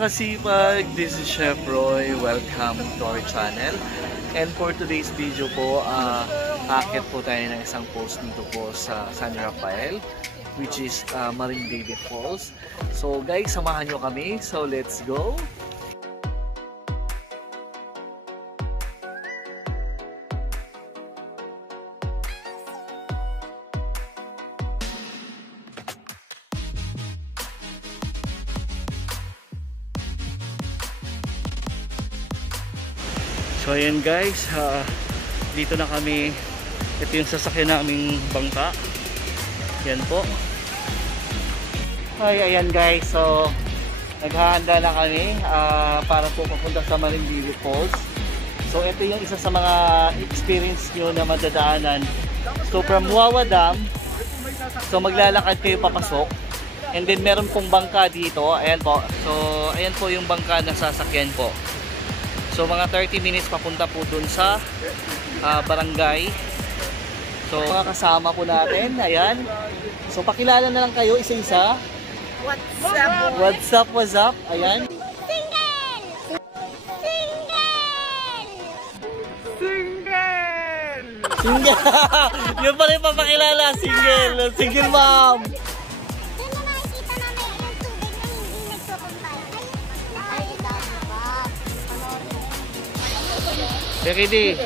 kasipag, this is Chef Roy. Welcome to our channel. And for today's video po, akit po tayo ng isang post dito po sa San Rafael, which is Marindavid Falls. So guys, samahan nyo kami. So let's go! So ayan guys, dito na kami. Ito yung sasakyan naming bangka. Yan po. Ay, ayan guys, so naghahanda na kami para po papunta sa Marindavid Falls. So ito yung isa sa mga experience nyo na madadaanan. So from Wawa Dam, so maglalakad kayo papasok. And then meron pong bangka dito. Ayan po. So ayan po yung bangka na sasakyan po. So mga 30 minutes papunta po dun sa barangay. So mga kasama po natin, ayan. So pakilala na lang kayo isa-isa. What's up? What's up, what's up? Ayan. Single! Single! Single! Yun pa rin papakilala, single. Single mom. Doon na makikita namin yung tubig na hindi nagsukumpay. Ay, dami ba? Becky D.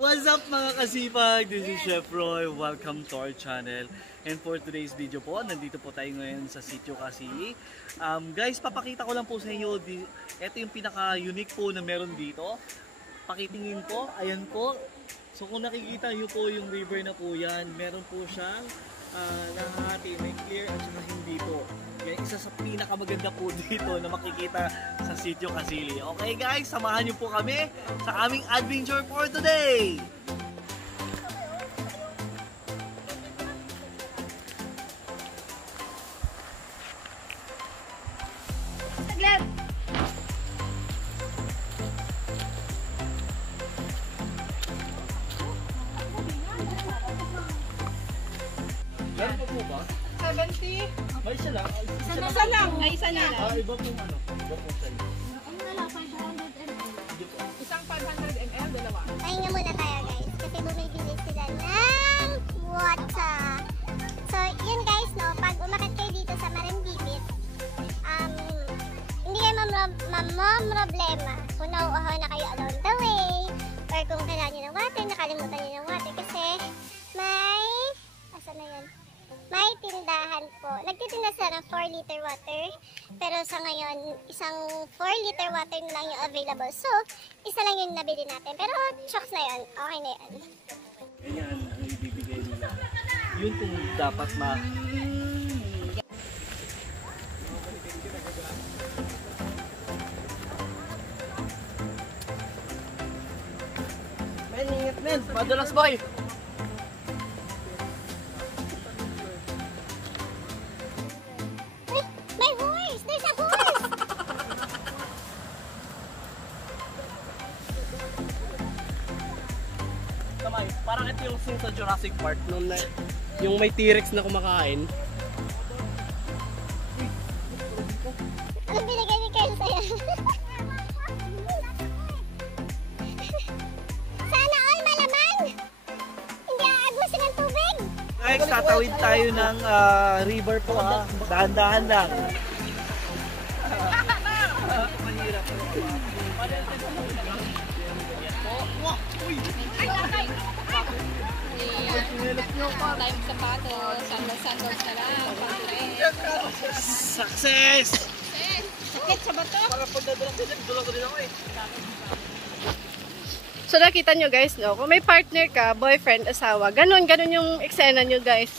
What's up mga kasipag? This is Chef Roy. Welcome to our channel. And for today's video po, nandito po tayo ngayon sa Sitio Casili. Guys, papakita ko lang po sa inyo. Ito yung pinaka-unique po na meron dito. Pakitingin po, ayan po. So kung nakikita nyo po yung river na po yan, meron po siyang nahahati, may clear at saka hindi po. Yan, isa sa pinakamaganda po dito na makikita sa Sitio Casili. Okay guys, samahan nyo po kami sa aming adventure for today! Saglit! Meron pa po ba? 70? May isa lang. Isa lang. Ay, isa na lang. Iba pong ano? Iba pong size. Ano na lang, 500 ml. Isang 500 ml, dalawa. Pahinga muna tayo guys, kasi bumibili sila ng water. So, yun guys, no, pag umakit kayo dito sa Marimbibit, hindi kayo mamroblema kung nauuhaw na kayo along the way, or kung kailangan nyo ng water, nakalimutan nyo ng water, kasi may, asa na yun? May tindahan po. Nagtitinda sila ng 4 liter water. Pero sa ngayon, isang 4 liter water na lang yung available. So, isa lang yung nabili natin. Pero, shocks na yun. Okay na yun. Ganyan ang ibibigay nila. Yun kung dapat ma... Men, ingat men! Madulas boy! Uy, may horse! There's a horse! Kamay, parang ito yung scene sa Jurassic Park. Yung may T-Rex na kumakain. Anong binigay ni Kyle sa'yo? Sana all malaman! Hindi aagusin ng tubig! Guys, tatawid tayo ng river po ha. Dahan-dahan lang. Mahirap. Time sapatos, sandals na lang. Success! Sakit sa bato. Para pag nadulak ko din ako eh. So nakita nyo guys, no? Kung may partner ka, boyfriend, asawa, ganun yung eksena nyo guys.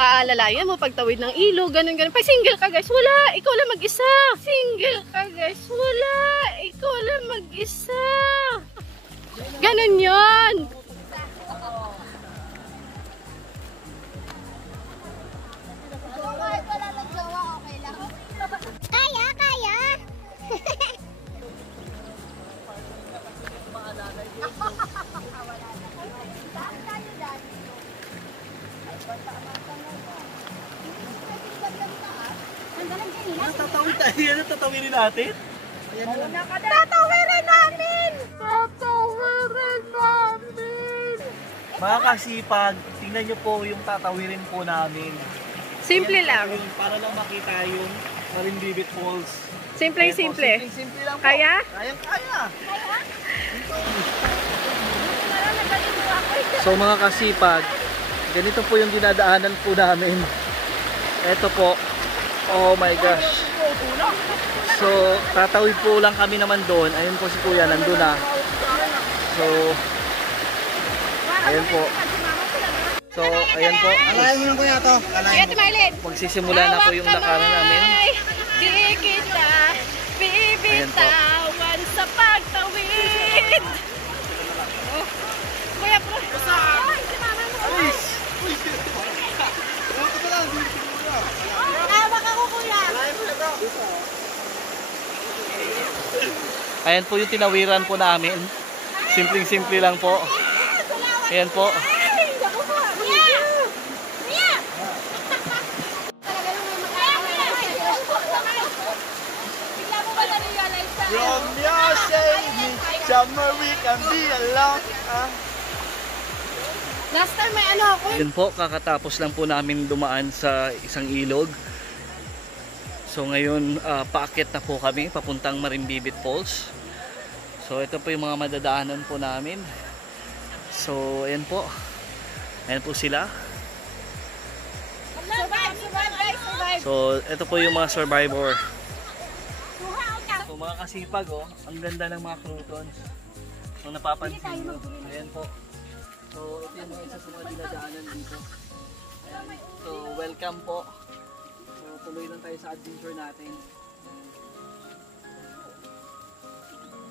Aalalayan mo pagtawid ng ilog, ganun. Pag single ka guys, wala, ikaw lang mag-isa. Single ka guys, wala, ikaw lang mag-isa. Ganun yun. Kaya, kaya! Tatawid tayo yan, tatawidin natin. Tatawirin namin! Mga kasipag, tingnan nyo po yung tatawirin po namin. Simple lang. Para lang makita yung Marimbibit Falls. Simple. Simple lang po. Kaya? Kaya. So mga kasipag, ganito po yung dinadaanan po namin. Ito po. Oh my gosh. So, tatawid po lang kami naman doon. Ayun po si Kuya, nandun na. So, ayan po. So, ayan po. Alayan mo lang kuya to. Kaya Marlene. Magsisimula na po yung lakaran namin. Di kita bibitawan sa pagtawid. Oh. Kuya, bro. Ay, si mama mo. Awak ako, kuya! Ayan po yung tinawiran po namin. Simpleng-simple lang po. Ayan po. Kuya! Kuya! From your shade, summer we can be alone. Last time may ano ako. Yun po, kakatapos lang po namin dumaan sa isang ilog. So ngayon, paakyat na po kami papuntang Marimbibit Falls. So ito po yung mga madadaanan po namin. So, ayan po. Ayan po sila. So, ito po yung mga survivor. So, mga kasipag, oh, ang ganda ng mga croutons. Kung napapansin nyo, ayan po. So, ito yung mga isa sa mga dinadaanan dito. Ayan. So, welcome po. So, tuloy lang tayo sa adventure natin.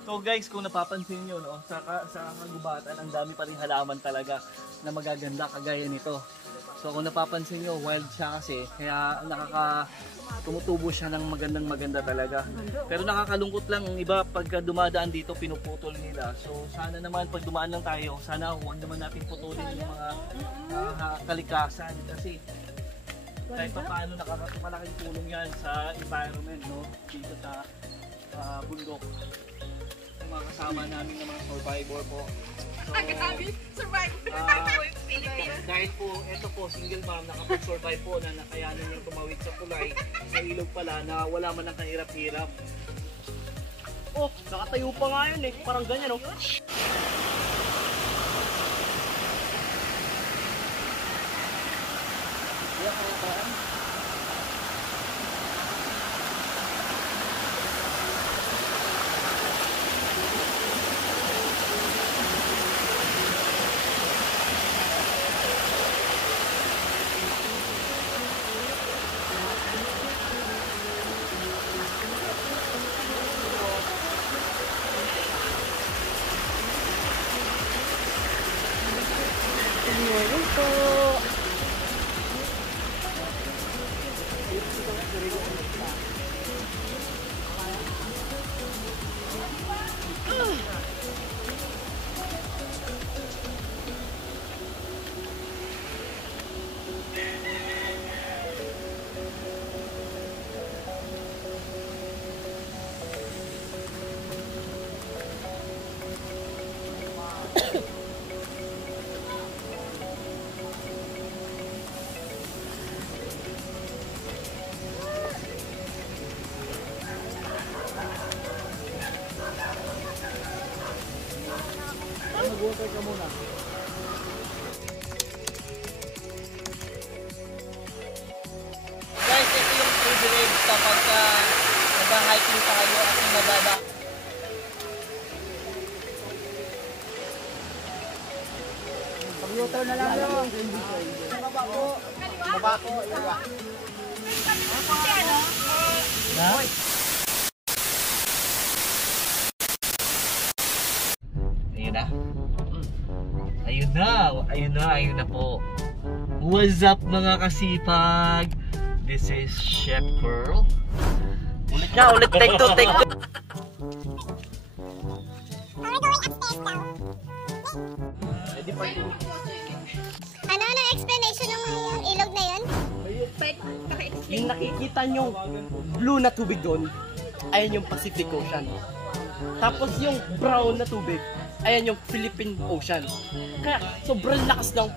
So guys, kung napapansin nyo, no, sa kagubatan, ang dami pa rin halaman talaga na magaganda kagaya nito. So kung napapansin nyo, wild siya kasi, kaya tumutubo siya ng maganda talaga. Pero nakakalungkot lang, ang iba pagka dumadaan dito, pinuputol nila. So sana naman, pag dumaan lang tayo, sana huwag naman natin putulin yung mga kalikasan. Kasi kahit pa paano malaking tulong yan sa environment, no, dito sa bundok. Mga kasama namin ng mga survivor po. So, dahil po, ito po, single mom, nakapag-survive po na nakayanin niyang tumawid sa tulay, sa ilog pala, na wala man ang kahirap-hirap. Oh, nakatayo pa nga yun eh. Parang ganyan oh. Mag-water ka muna. Guys, ito yung privilege kapag nag-hiking pa kayo at yung nababa. Mag-water na lang yun. Baba ko. Baba ko. Ha? Ayun na po. What's up mga kasipag? This is Chef Pearl. Ulit, take two. Ano explanation ng ilog na yun? Yung nakikita nyo blue na tubig doon, ayan yung Pacific Ocean. Tapos yung brown na tubig, ayan yung Philippine Ocean. Kaya sobrang lakas ng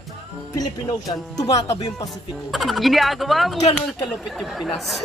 Philippine Ocean, tumatabi yung Pacific Ocean. Ginagawa mo! Ganon kalupit yung Pinas.